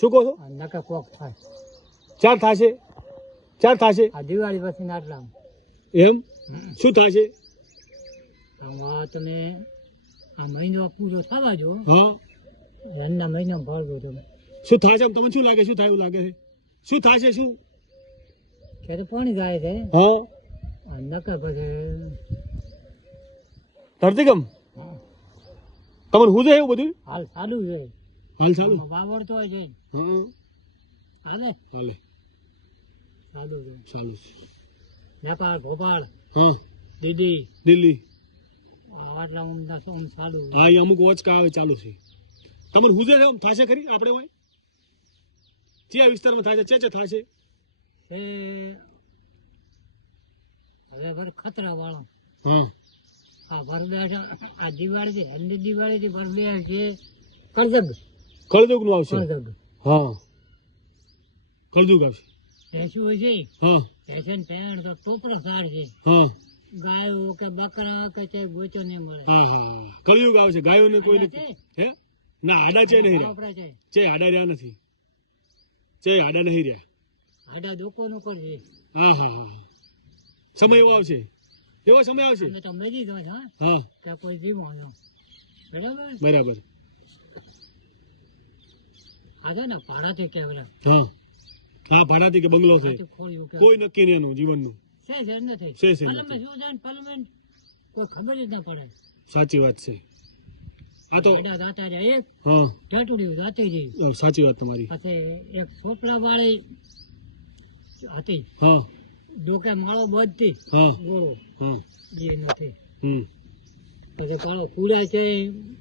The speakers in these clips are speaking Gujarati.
શું કહો છો? નકા કોક થાય. ચાર થશે આ દિવાળી પછી આટલા એમ શું થશે? આમાં તમે આ મહિનો પૂરો થવા જો, હા રનના મહિના ભરજો તમે. શું થશે એમ તમને શું લાગે? શું થાય એવું લાગે છે? શું થશે? શું કે તો પાણી જાય છે. હા નકર પછી ધરતીકંપ તમને હું છે એવું બધું હાલ ચાલુ છે. હાલ ચાલુ વાવડતો હોય છે. હા હાલે હાલે ચાલુ છે. ચાલુ છે. નેપાળ ભોપાળ હા દીદી દિલ્હી આટલા ચાલુ. હા એ અમુક વોચ કા આવે ચાલુ છે. તમને હું છે એમ થશે ખરી આપણે હોય કયા વિસ્તારમાં થશે? ચે થશે? એ હવે વળી ખતરા વાળો હા આ ભરબેઠા આ દિવાળી હલ્દી દિવાળી થી ભરબેઠ છે. કરજગ કળદુક નું આવશે. કરજગ હા કળદુક આવશે. ભેંસું હોય છે. હા ભેંસે ને પેણ તો ટોપરો ઝાડ છે. હા ગાયો કે બકરા કે ચાહે ગોચો નહીં મળે. હા હા કળયુગ આવશે. ગાયોને કોઈ નથી. હે ના આડા છે નહીં રહ્યા. આપડા છે છે આડા રહ્યા નથી. છે આડા નહીં રહ્યા. આડા દોકો નું કરશે. હા હા હા સમય એવો આવશે. એવો સમય આવશે. અમે તો મરી ગયો છે. હા ત્યાં કોઈ જીવો ન. બરાબર બરાબર. આ છે ને ભાડાથી કેવડા હા હા ભાડાથી કે બંગલો છે ખોલ્યું કે કોઈ નક્કી નહીં એનું જીવનનું. છે નથી. છે પાર્લામેન્ટ નથી. શું છે ને પાર્લામેન્ટ કોઈ ખબર જ ન પડે. સાચી વાત છે. આ તો એડા દાતા છે એક હા ટેટુડી દાતી હતી. સાચી વાત તમારી. પછી એક છોકરા વાળી હતી. હા ડોકે માળો બધતી હા ગોળો હા એ નથી. હમ પછી કાળો કુડા છે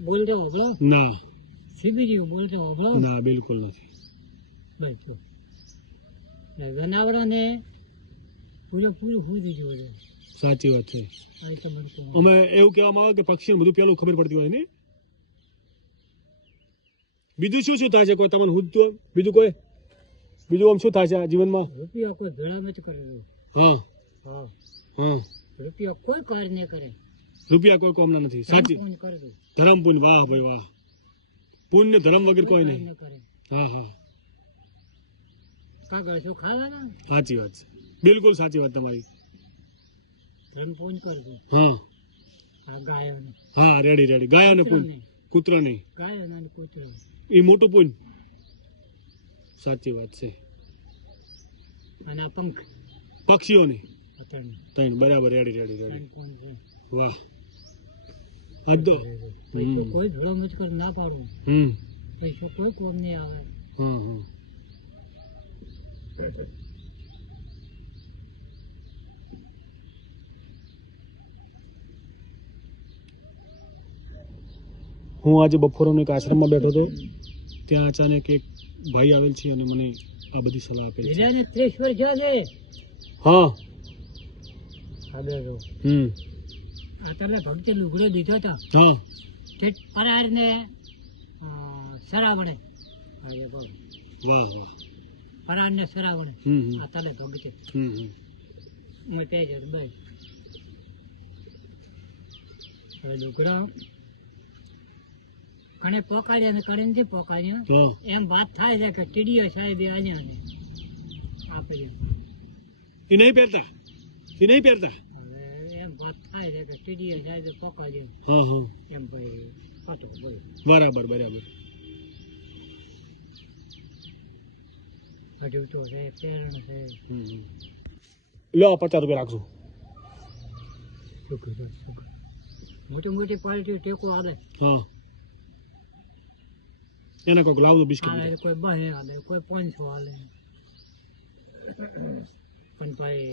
બોલતો હોભળો. ના સીબીજી બોલતો હોભળો. ના બિલકુલ નથી. બસ તો જનાવરોને પૂરેપૂરું પૂરી જોઈએ. સાચી વાત છે. આ તો બનતું. અમે એવું કહેવામાં આવે કે પક્ષી બધું પેલું ખબર પડતી હોય ને. બીજું શું શું થાય છે? કોઈ તમને હુજતું એમ? બીજું આમ શું થાય છે આ જીવનમાં? રૂપિયા કોઈ ભેળા નથી કરે. હા હા હા રૂપિયા કોઈ કાર્ય નહીં કરે. રૂપિયા કોઈ કોમના નથી. સાચી ફોન કરે તો ધર્મ પુણ્ય વાહ ભાઈ વાહ. પુણ્ય ધર્મ વગર કોઈ નહીં. ન કરે. હા હા કાગળ શું ખાવાના સાચી વાત છે. બિલકુલ સાચી વાત તમારી. ધન ફોન કરજો. હા આ ગાયોને હા રેડી ગાયો ને પુણ્ય કૂતરો નહીં ગાયોને કૂતરો એ મોટું પુણ્ય. સાચી વાત છે. અને આ પંખ પક્ષીઓને પતંગ તઈ બરાબર રેડી ધન ફોન છે. વાહ અદ્દો પૈસો કોઈ ભેળો મત કર ના પાડો. હમ પૈસો કોઈ કોમ નહીં આવે. હા હા હું આજે બપોરનો એક આશ્રમમાં બેઠો હતો. ત્યાં અચાનક એક ભાઈ આવેલ છે અને મને આ બધી સલાહ આપેલ છે. લીલાને 30 વર્ષ થયા છે. હા આ બેસો આ તમે ભક્તિ લુગડો દીધો હતા હા તે પરારને સરાવણે વાહ વાહ પરારને સરાવણે હમ આ તને ભક્તિ હમ મેં તે જ ભાઈ હવે લુગડો કણે પોકાડ્યા ને કણે નથી પોકાડ્યા. હા એમ વાત થાય છે કે ટીડીઓ સાહેબ અહીંયા ને આપી એ નહીં પહેરતા હવે એમ વાત થાય છે કે ટીડીઓ સાહેબ પોકાડ્યું હા હા એમ ભાઈ ખોટો બોલ. બરાબર હજુ તો છે પેરણ છે. લો 50 રૂપિયા રાખજો. મોટી મોટી પાર્ટીઓ ટેકો આવે. હા એને કોઈક લાવજો બિસ્કિટ. કોઈ 2 હાલે કોઈ 500 હાલે પણ ભાઈ